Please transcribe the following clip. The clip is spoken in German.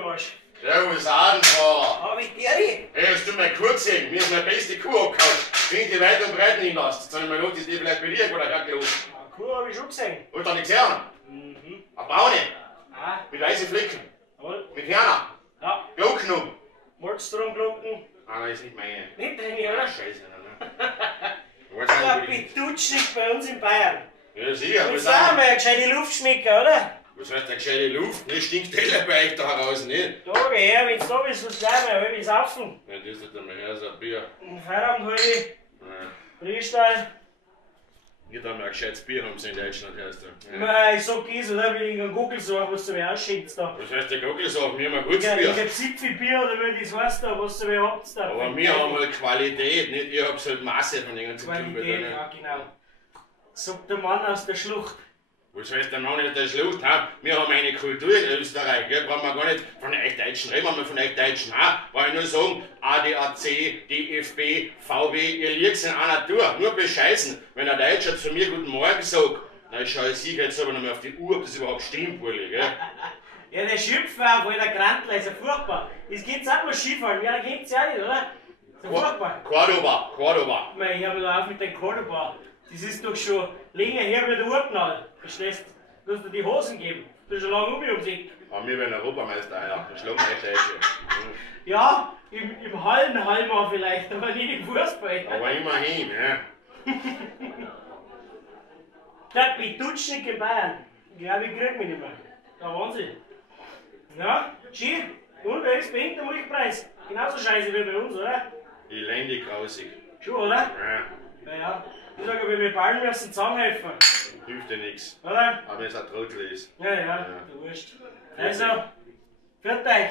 Marsch. Servus, Adenfahrer. Hab ich Geri? Hey, hast du meine Kuh gesehen? Mir ist meine beste Kuh abgehauen. Bring die weit und breit hinaus. Jetzt soll ich mal los, ist die vielleicht bei dir irgendwo hergelaufen. Eine Kuh hab ich schon gesehen. Hast du da nichts gesehen? Mhm. Eine braune. Ah, Mit weißen Flecken. jawohl. Mit Hörner. Ja. Glocken um. Malzstromglocken. Ah, nein, ist nicht meine. Nicht deine, Ah, oder? scheiße. Nein. Ich weiß Ja, nicht, wo die... Betutschnig bei uns in Bayern. Ja, sicher. Jetzt auch mal eine gescheite Luftschmecker, oder? Was heißt eine gescheite Luft? Nicht stinkt Teller bei euch da heraus, nicht? Da geh her, wenn's da bist, was gleich mal, hol ich saufen. Ja, das ist einmal her, so ein Bier. Am Feierabend hol ich Ja. Briefstein. Nicht einmal ein gescheites Bier haben sie in Deutschland, heißt du. Ja. Nein, ich sag das, oder? Wie ich einen Google sag, was du mir ausschickst da. Was heißt der Gockelsachen? Wir haben ein gutes Ja, ich Bier. hab Sipfi-Bier oder wie das heißt da, was du mir habt da. Aber wir haben halt Qualität, nicht? Ihr habt halt Masse von den ganzen Qualität, ja genau. Sagt der Mann aus der Schlucht. Was heißt der Mann nicht der Schlucht? Ha? Wir haben eine Kultur in Österreich, gell? Brauchen wir gar nicht von euch Deutschen reden, wir von euch Deutschen. Ha? Wollte ich nur sagen, ADAC, DFB, VW, ihr liegt in einer Tour. Nur bescheißen. Wenn ein Deutscher zu mir Guten Morgen sagt, dann schaue ich sicher jetzt aber noch mal auf die Uhr, ob das überhaupt stimmt, Bulli, gell? Ja, der Schimpfer, wo der Grantler ist ja furchtbar. Das geht's auch mal Skifahren, ja, da kennt's ja nicht, oder? So furchtbar. Cordoba. Ich hab da auf mit dem Cordoba. Das ist doch schon länger her wie der Urknall. Verstehst du? Du hast dir die Hosen geben. Du bist schon lange ums Eck. Aber wir werden Europameister, Alter. Das schlagen wir Deutsche. Ja, im Hallenhalmer vielleicht, aber nicht im Fußball. Aber immerhin, ja. Der Betutschnik in Bayern. Ich glaube, ich krieg mich nicht mehr. Der Wahnsinn. Ja, Ski. Und wer ist bei Ihnen der Milchpreis? Genauso scheiße wie bei uns, oder? Elendig grausig. Schon, oder? Ja. Ja. Ich sage, wir mit Ballen müssen zusammenhelfen. Hilft dir nichts. Oder? Aber wenn es ein Trottel ist. Ja, du wurscht. Also, für euch.